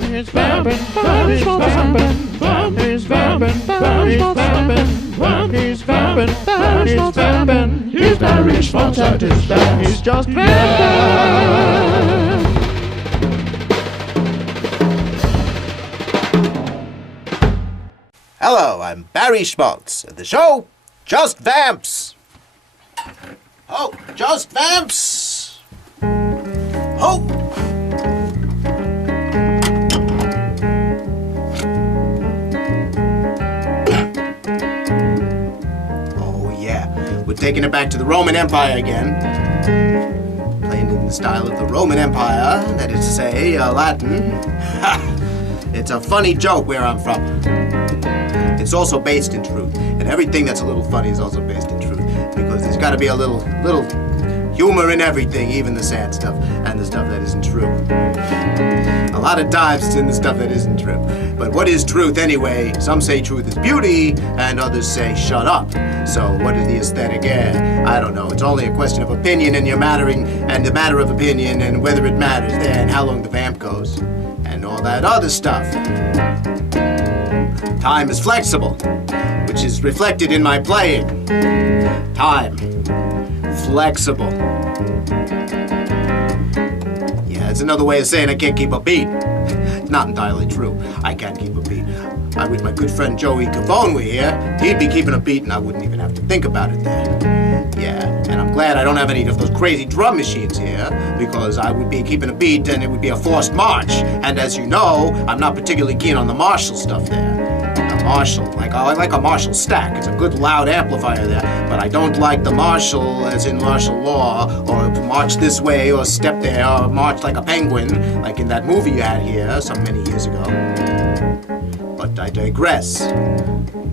He's vamping, he's vamping, he's vamping, he's vamping, he's vamping, he's vamping, he's Barry Schmaltz at his best. He's just vamping. Hello, I'm Barry Schmaltz, and the show, Just Vamps. Oh, Just Vamps. Oh. Oh, yeah, we're taking it back to the Roman Empire again. Playing in the style of the Roman Empire, that is to say, Latin. It's a funny joke where I'm from. It's also based in truth, and everything that's a little funny is also based in truth, because there's got to be a little humor in everything, even the sad stuff and the stuff that isn't true. A lot of times it's in the stuff that isn't true. But what is truth anyway? Some say truth is beauty, and others say shut up. So what is the aesthetic air? I don't know. It's only a question of opinion, and your mattering, and the matter of opinion, and whether it matters there, and how long the vamp goes, and all that other stuff. Time is flexible, which is reflected in my playing. Time. Flexible. Yeah, it's another way of saying I can't keep a beat. It's not entirely true. I can't keep a beat. I wish my good friend Joey Capone were here. He'd be keeping a beat and I wouldn't even have to think about it there. Yeah, and I'm glad I don't have any of those crazy drum machines here, because I would be keeping a beat and it would be a forced march. And as you know, I'm not particularly keen on the Marshall stuff there. Marshall, I like a Marshall stack. It's a good loud amplifier there, but I don't like the Marshall as in martial law, or march this way, or step there, or march like a penguin, like in that movie you had here some many years ago. But I digress.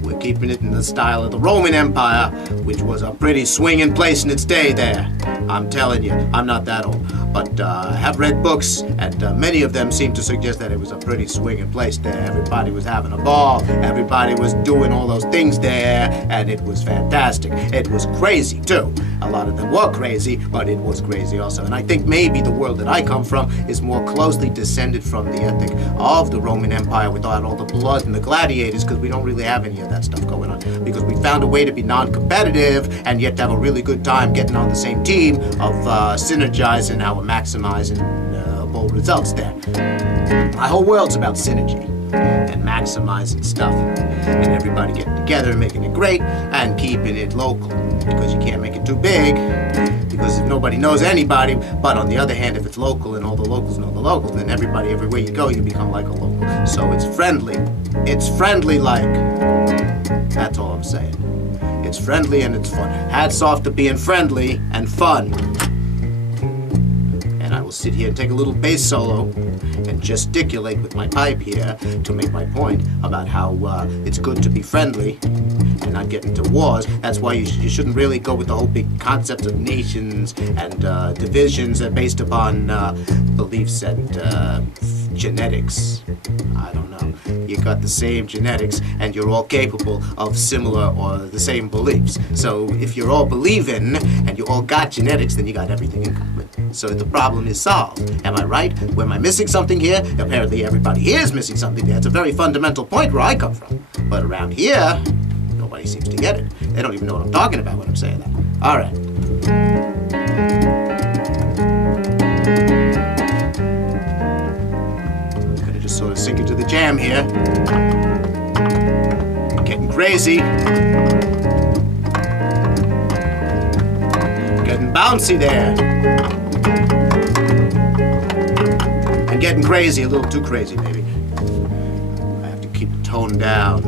We're keeping it in the style of the Roman Empire, which was a pretty swinging place in its day there. I'm telling you, I'm not that old, but I have read books, and many of them seem to suggest that it was a pretty swinging place there. Everybody was having a ball, everybody was doing all those things there, and it was fantastic. It was crazy, too. A lot of them were crazy, but it was crazy also. And I think maybe the world that I come from is more closely descended from the ethic of the Roman Empire without all the blood and the gladiators, because we don't really have any of that stuff going on. Because we found a way to be non-competitive and yet to have a really good time getting on the same team of synergizing how we're maximizing bold results there. My whole world's about synergy and maximizing stuff, and everybody getting together and making it great and keeping it local, because you can't make it too big, because if nobody knows anybody. But on the other hand, if it's local and all the locals know the locals, then everybody, everywhere you go, you become like a local. So it's friendly. It's friendly like. That's all I'm saying. It's friendly and it's fun. Hats off to being friendly and fun. And I will sit here and take a little bass solo and gesticulate with my pipe here to make my point about how it's good to be friendly and not get into wars. That's why you shouldn't really go with the whole big concept of nations and divisions that are based upon beliefs and genetics. I don't know. You got the same genetics and you're all capable of similar or the same beliefs. So if you're all believing and you all got genetics, then you got everything in common. So the problem is solved. Am I right? Am I missing something here? Apparently everybody here is missing something there. It's a very fundamental point where I come from. But around here, nobody seems to get it. They don't even know what I'm talking about when I'm saying that. All right. Just sort of sink into the jam here. Getting crazy. Getting bouncy there. And getting crazy, a little too crazy maybe. I have to keep the tone down.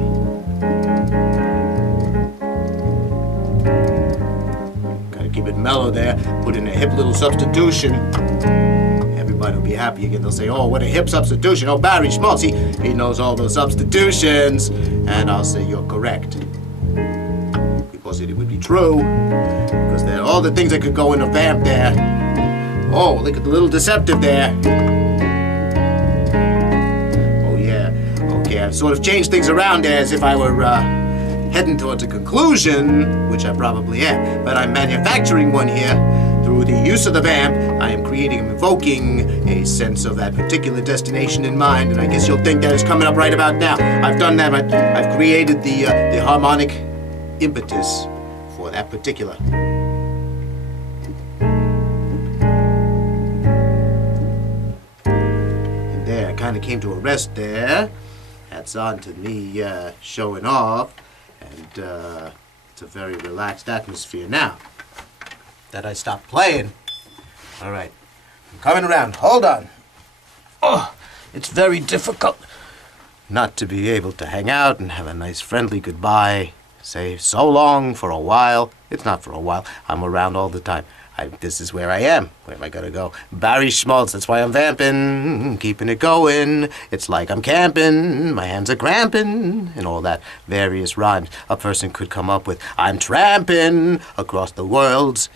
Gotta keep it mellow there. Put in a hip little substitution. Everybody will be happy again. They'll say, oh, what a hip substitution. Oh, Barry Schmaltz, he knows all those substitutions. And I'll say, you're correct. Because it would be true. Because there are all the things that could go in a vamp there. Oh, look at the little deceptive there. Oh, yeah. Okay, I've sort of changed things around there as if I were heading towards a conclusion, which I probably am. But I'm manufacturing one here. Through the use of the vamp, I am creating I'm evoking a sense of that particular destination in mind, and I guess you'll think that is coming up right about now. I've done that. I've created the harmonic impetus for that particular. And there, I kind of came to a rest there. Hats on to me showing off, and it's a very relaxed atmosphere now that I stopped playing. All right, I'm coming around. Hold on. Oh, it's very difficult not to be able to hang out and have a nice friendly goodbye. Say so long for a while. It's not for a while. I'm around all the time. This is where I am. Where am I gonna go? Barry Schmaltz, that's why I'm vamping, keeping it going. It's like I'm camping, my hands are cramping, and all that various rhymes a person could come up with. I'm tramping across the worlds,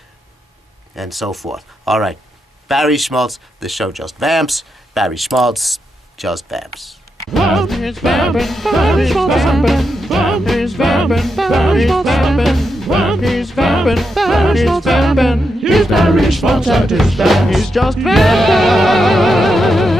and so forth. All right, Barry Schmaltz, the show just vamps. Barry Schmaltz, just vamps. Vamp is vamping, Barry Schmaltz vamping. Vamp is vamping, Barry Schmaltz vamping. Vamp is vamping, Barry Schmaltz vamping. He's Barry Schmaltz at his best. He's just vamping.